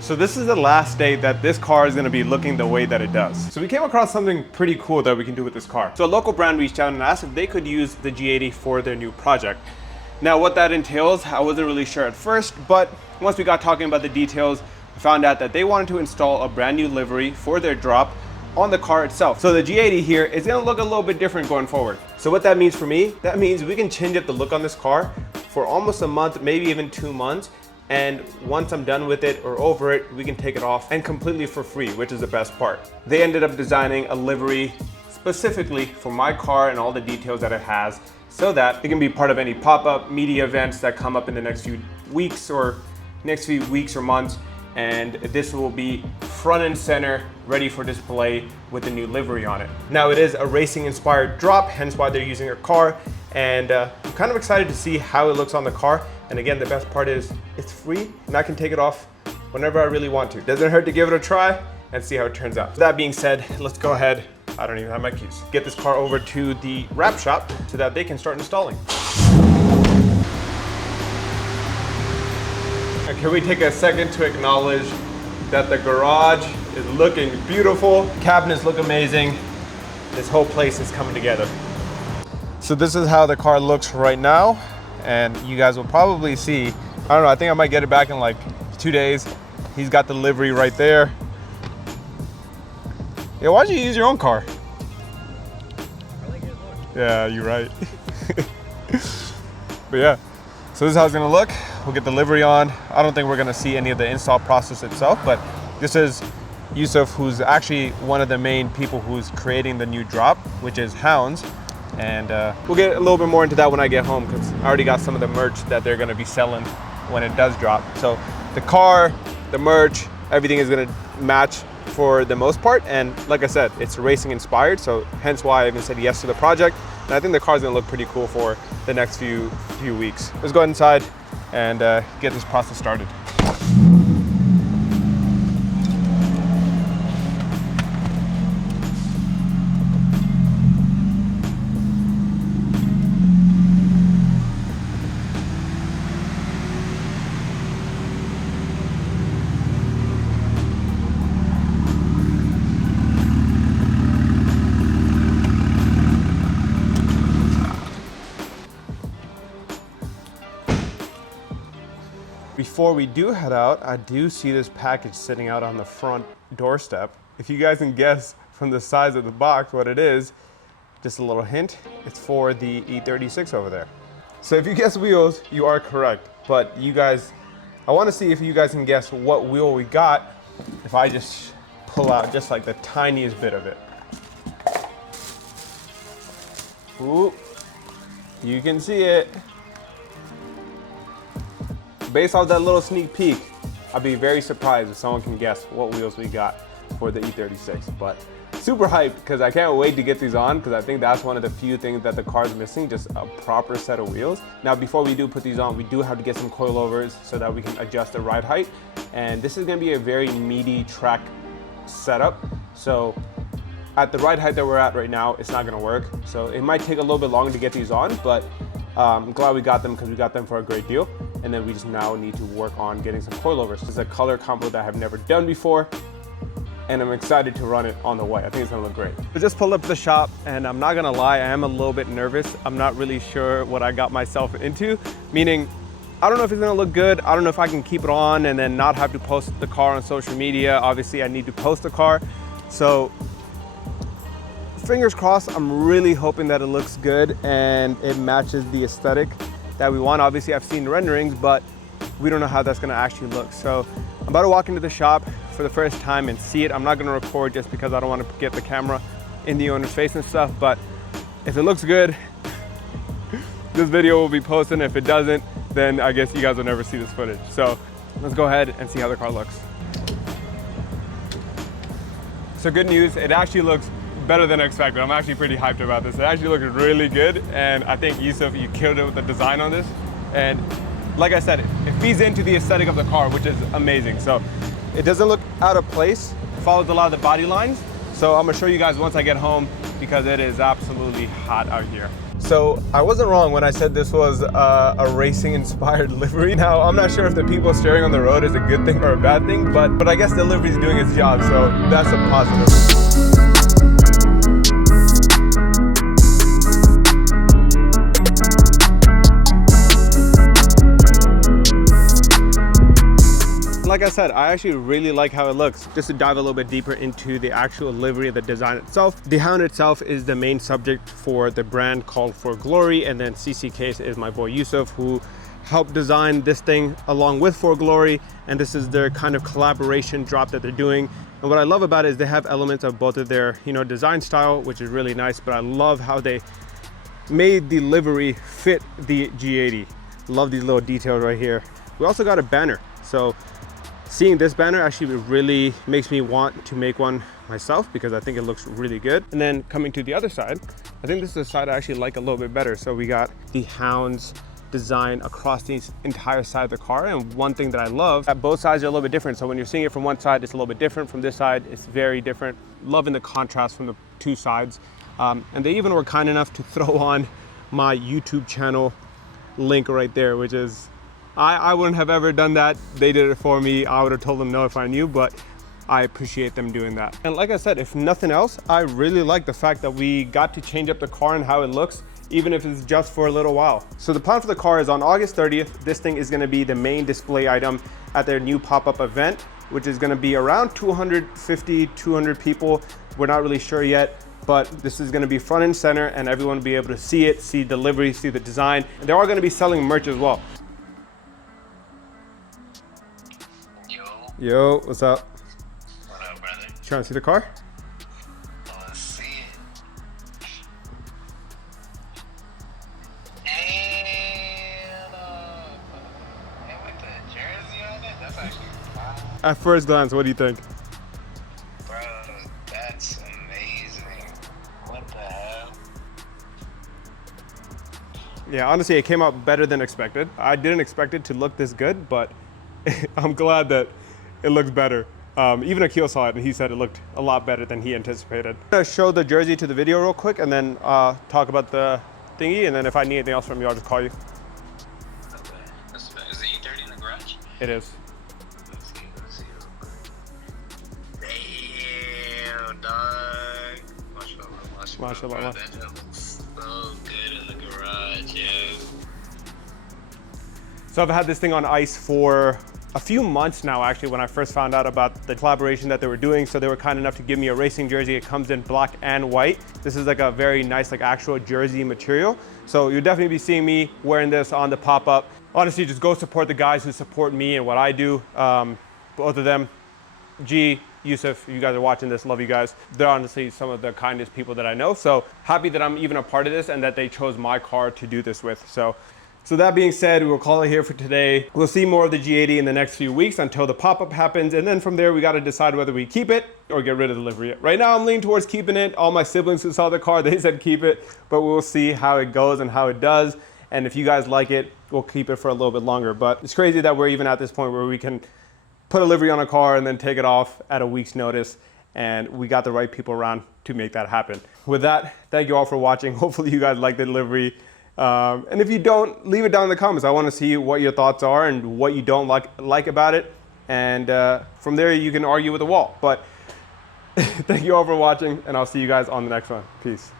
So this is the last day that this car is gonna be looking the way that it does. So we came across something pretty cool that we can do with this car. So a local brand reached out and asked if they could use the G80 for their new project. Now what that entails, I wasn't really sure at first, but once we got talking about the details, we found out that they wanted to install a brand new livery for their drop on the car itself. So the G80 here is gonna look a little bit different going forward. So what that means for me, that means we can change up the look on this car for almost a month, maybe even 2 months. And once I'm done with it or over it, we can take it off and completely for free, which is the best part. They ended up designing a livery specifically for my car and all the details that it has, so that it can be part of any pop-up media events that come up in the next few weeks or months. And this will be front and center, ready for display with the new livery on it. Now it is a racing inspired drop, hence why they're using a car. And I'm kind of excited to see how it looks on the car. And again, the best part is it's free and I can take it off whenever I really want to. Doesn't hurt to give it a try and see how it turns out. So that being said, let's go ahead. I don't even have my keys. Get this car over to the wrap shop so that they can start installing. And can we take a second to acknowledge that the garage is looking beautiful. Cabinets look amazing. This whole place is coming together. So this is how the car looks right now. And you guys will probably see, I don't know, I think I might get it back in like 2 days. He's got the livery right there. Yeah, why'd you use your own car? I like his look. Yeah, you're right. But yeah, so this is how it's gonna look. We'll get the livery on. I don't think we're gonna see any of the install process itself, but this is Yusuf, who's actually one of the main people who's creating the new drop, which is Hounds. And we'll get a little bit more into that when I get home, because I already got some of the merch that they're gonna be selling when it does drop. So the car, the merch, everything is gonna match for the most part. And like I said, it's racing inspired, so hence why I even said yes to the project. And I think the car's gonna look pretty cool for the next few weeks. Let's go inside and get this process started. Before we do head out, I do see this package sitting out on the front doorstep. If you guys can guess from the size of the box what it is, just a little hint, it's for the E36 over there. So if you guess wheels, you are correct. But you guys, I want to see if you guys can guess what wheel we got if I just pull out just like the tiniest bit of it. Ooh, you can see it. Based off that little sneak peek, I'd be very surprised if someone can guess what wheels we got for the E36. But super hyped, because I can't wait to get these on, because I think that's one of the few things that the car's missing, just a proper set of wheels. Now, before we do put these on, we do have to get some coilovers so that we can adjust the ride height. And this is gonna be a very meaty track setup. So at the ride height that we're at right now, it's not gonna work. So it might take a little bit longer to get these on, but I'm glad we got them, because we got them for a great deal. And then we just now need to work on getting some coilovers. This is a color combo that I've never done before, and I'm excited to run it on the way. I think it's gonna look great. We just pulled up to the shop, and I'm not gonna lie, I am a little bit nervous. I'm not really sure what I got myself into, meaning I don't know if it's gonna look good. I don't know if I can keep it on and then not have to post the car on social media. Obviously, I need to post the car. So fingers crossed. I'm really hoping that it looks good and it matches the aesthetic that we want. Obviously, I've seen renderings, but we don't know how that's gonna actually look. So I'm about to walk into the shop for the first time and see it. I'm not gonna record just because I don't wanna get the camera in the owner's face and stuff, but if it looks good, this video will be posted. If it doesn't, then I guess you guys will never see this footage. So let's go ahead and see how the car looks. So good news, it actually looks better than expected. I'm actually pretty hyped about this. It actually looks really good, and I think Yusuf, you killed it with the design on this. And like I said, it feeds into the aesthetic of the car, which is amazing. So it doesn't look out of place. It follows a lot of the body lines. So I'm gonna show you guys once I get home, because it is absolutely hot out here. So I wasn't wrong when I said this was a racing inspired livery. Now, I'm not sure if the people steering on the road is a good thing or a bad thing, but I guess the livery is doing its job, so that's a positive. Like I said, I actually really like how it looks. Just to dive a little bit deeper into the actual livery, the design itself. The hound itself is the main subject for the brand called For Glory, and then 𝐶𝐶 is my boy Yusuf, who helped design this thing along with For Glory, and this is their kind of collaboration drop that they're doing. And what I love about it is they have elements of both of their, design style, which is really nice, but I love how they made the livery fit the G80. Love these little details right here. We also got a banner, so seeing this banner actually really makes me want to make one myself because I think it looks really good. And then coming to the other side, I think this is the side I actually like a little bit better. So we got the hound's design across the entire side of the car. And one thing that I love, that both sides are a little bit different. So when you're seeing it from one side, it's a little bit different. From this side, it's very different. Loving the contrast from the two sides. And they even were kind enough to throw on my YouTube channel link right there, which is, I wouldn't have ever done that. They did it for me. I would have told them no if I knew, but I appreciate them doing that. And like I said, if nothing else, I really like the fact that we got to change up the car and how it looks, even if it's just for a little while. So the plan for the car is on August 30th. This thing is gonna be the main display item at their new pop-up event, which is gonna be around 250, 200 people. We're not really sure yet, but this is gonna be front and center and everyone will be able to see it, see the livery, see the design. And they're all gonna be selling merch as well. Yo, what's up? What up, brother? Trying to see the car? Let's see it. And with the jersey on it, that's actually fine. At first glance, what do you think? Bro, that's amazing. What the hell? Yeah, honestly, it came out better than expected. I didn't expect it to look this good, but I'm glad that it looks better. Even Akil saw it and he said it looked a lot better than he anticipated. I'm gonna show the jersey to the video real quick and then talk about the thingy, and then if I need anything else from you, I'll just call you. Okay. Is the E30 in the garage? It is. Let's see real quick. Damn, dog. Mashallah. Mashallah. That just looks so good in the garage, yo. So I've had this thing on ice for a few months now, actually, when I first found out about the collaboration that they were doing. So they were kind enough to give me a racing jersey. It comes in black and white. This is like a very nice, like actual jersey material. So you'll definitely be seeing me wearing this on the pop-up. Honestly, just go support the guys who support me and what I do. Both of them, G, Yusuf, you guys are watching this, love you guys. They're honestly some of the kindest people that I know. So happy that I'm even a part of this and that they chose my car to do this with. So that being said, we will call it here for today. We'll see more of the G80 in the next few weeks until the pop-up happens. And then from there, we got to decide whether we keep it or get rid of the livery. Right now, I'm leaning towards keeping it. All my siblings who saw the car, they said keep it, but we'll see how it goes and how it does. And if you guys like it, we'll keep it for a little bit longer. But it's crazy that we're even at this point where we can put a livery on a car and then take it off at a week's notice. And we got the right people around to make that happen. With that, thank you all for watching. Hopefully you guys like the livery. And if you don't, leave it down in the comments. I want to see what your thoughts are and what you don't like about it. And from there, you can argue with the wall. But thank you all for watching, and I'll see you guys on the next one. Peace.